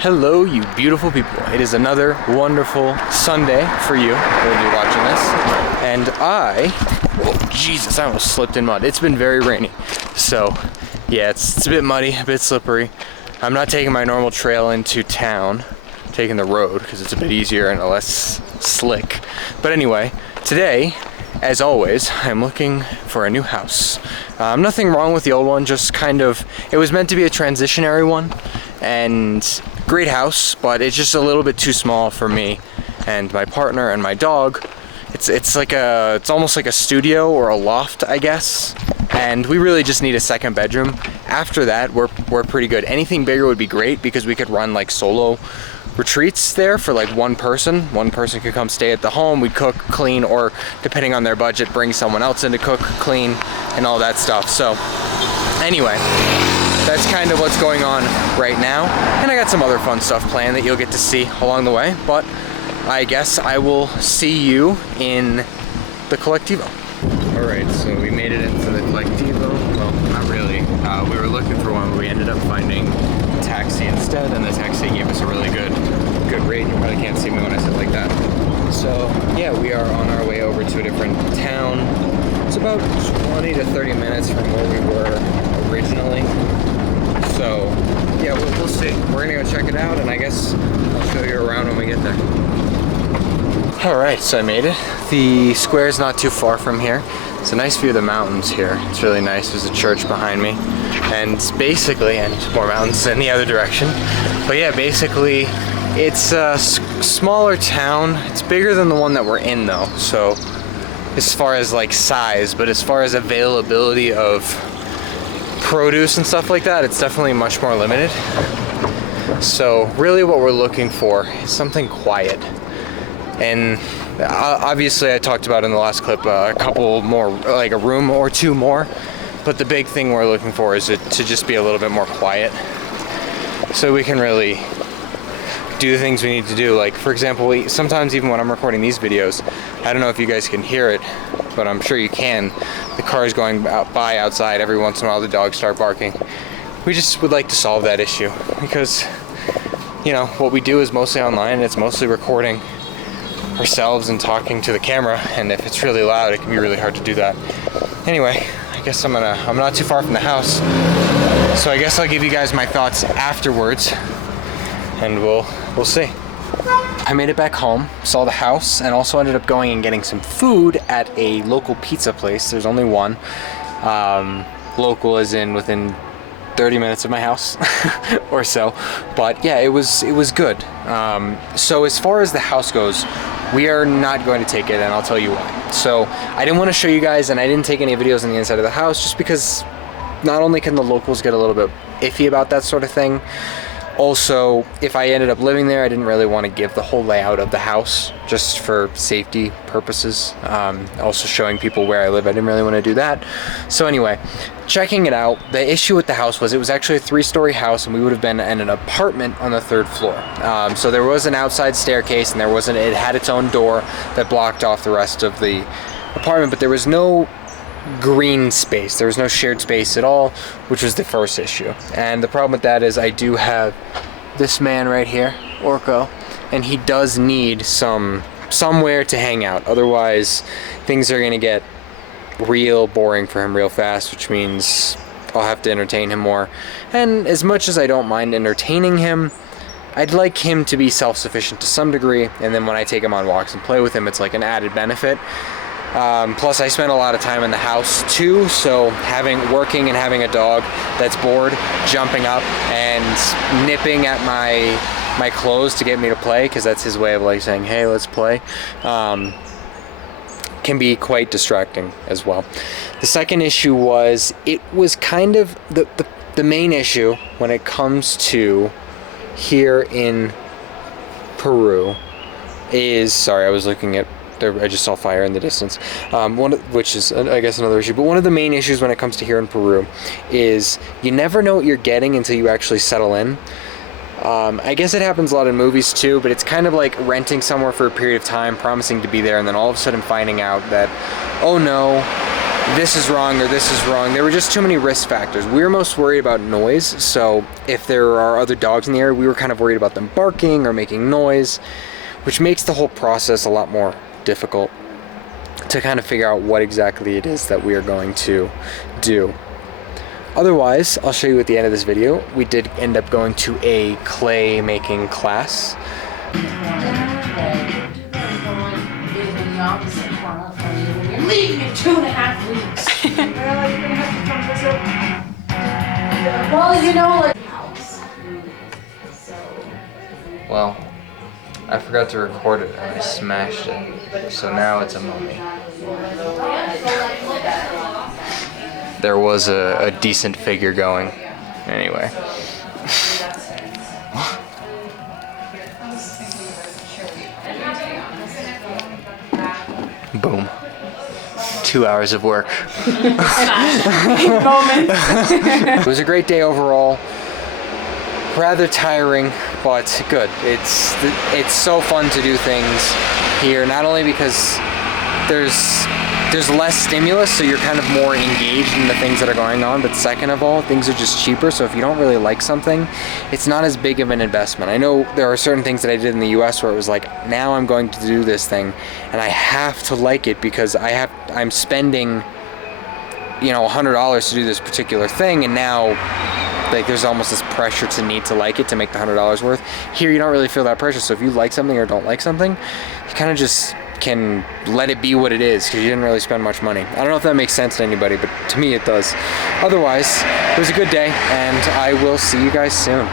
Hello, you beautiful people. It is another wonderful Sunday for you when you're watching this. And oh Jesus, I almost slipped in mud. It's been very rainy. So yeah, it's a bit muddy, a bit slippery. I'm not taking my normal trail into town, I'm taking the road because it's a bit easier and less slick. But anyway, today, as always, I'm looking for a new house. Nothing wrong with the old one, just kind of, it was meant to be a transitionary one, and great house, but it's just a little bit too small for me and my partner and my dog. It's almost like a studio or a loft, I guess, and we really just need a second bedroom. After that, we're pretty good. Anything bigger would be great because we could run like solo retreats there for like one person. One person could come stay at the home, we'd cook, clean, or depending on their budget, bring someone else in to cook, clean, and all that stuff. So anyway, that's kind of what's going on right now. And I got some other fun stuff planned that you'll get to see along the way, but I guess I will see you in the Colectivo. All right, so we made it into the Colectivo. Well, not really. We were looking for one, but we ended up finding a taxi instead, and the taxi gave us a really good rate. You probably can't see me when I sit like that. So yeah, we are on our way over to a different town. It's about 20 to 30 minutes from where we were originally. So yeah, we'll see. We're gonna go check it out, and I guess I'll show you around when we get there. All right, so I made it. The square is not too far from here. It's a nice view of the mountains here. It's really nice. There's a church behind me, and basically, and more mountains in the other direction. But yeah, basically, it's a smaller town. It's bigger than the one that we're in, though. So as far as like size, but as far as availability of produce and stuff like that, it's definitely much more limited. So really what we're looking for is something quiet. And obviously I talked about in the last clip a couple more, like a room or two more, but the big thing we're looking for is it to just be a little bit more quiet so we can really do the things we need to do. Like for example, sometimes even when I'm recording these videos, I don't know if you guys can hear it, but I'm sure you can. The cars going by outside, every once in a while the dogs start barking. We just would like to solve that issue because, you know, what we do is mostly online and it's mostly recording ourselves and talking to the camera, and if it's really loud it can be really hard to do that. Anyway, I guess I'm not too far from the house, so I guess I'll give you guys my thoughts afterwards, and we'll see. I made it back home, saw the house, and also ended up going and getting some food at a local pizza place. There's only one. Local as in within 30 minutes of my house or so, but yeah, it was good. So as far as the house goes, we are not going to take it, and I'll tell you why. So I didn't want to show you guys, and I didn't take any videos on the inside of the house just because not only can the locals get a little bit iffy about that sort of thing, also if I ended up living there, I didn't really want to give the whole layout of the house just for safety purposes. Also showing people where I live, I didn't really want to do that. So anyway, checking it out, the issue with the house was it was actually a 3-story house, and we would have been in an apartment on the 3rd floor. So there was an outside staircase, and it had its own door that blocked off the rest of the apartment, but there was no green space. There was no shared space at all, which was the first issue. And the problem with that is I do have this man right here, Orko, and he does need somewhere to hang out. Otherwise, things are gonna get real boring for him real fast, which means I'll have to entertain him more. And as much as I don't mind entertaining him, I'd like him to be self-sufficient to some degree, and then when I take him on walks and play with him, it's like an added benefit. Plus I spend a lot of time in the house too, so working and having a dog that's bored, jumping up and nipping at my clothes to get me to play, because that's his way of like saying, hey, let's play, can be quite distracting as well. The second issue was, it was kind of the main issue when it comes to here in Peru is, sorry, I was looking at there, I just saw fire in the distance, which is, I guess, another issue. But one of the main issues when it comes to here in Peru is you never know what you're getting until you actually settle in. I guess it happens a lot in movies too, but it's kind of like renting somewhere for a period of time, promising to be there, and then all of a sudden finding out that, oh no, this is wrong or this is wrong. There were just too many risk factors. We were most worried about noise, so if there are other dogs in the area, we were kind of worried about them barking or making noise, which makes the whole process a lot more difficult to kind of figure out what exactly it is that we are going to do. Otherwise, I'll show you at the end of this video, we did end up going to a clay making class. You're leaving in 2.5 weeks. Well, you're gonna have to come visit. Well, you know, like. Well, I forgot to record it and I smashed it, so now it's a mummy. There was a decent figure going. Anyway. Boom. 2 hours of work. It was a great day overall. Rather tiring, but good. It's so fun to do things here, not only because there's less stimulus, so you're kind of more engaged in the things that are going on, but second of all, things are just cheaper, so if you don't really like something, it's not as big of an investment. I know there are certain things that I did in the US where it was like, now I'm going to do this thing, and I have to like it because I'm spending, you know, $100 to do this particular thing, and now like there's almost this pressure to need to like it to make the $100 worth. Here you don't really feel that pressure, so if you like something or don't like something, you kind of just can let it be what it is because you didn't really spend much money. I don't know if that makes sense to anybody, but to me it does. Otherwise, it was a good day, and I will see you guys soon.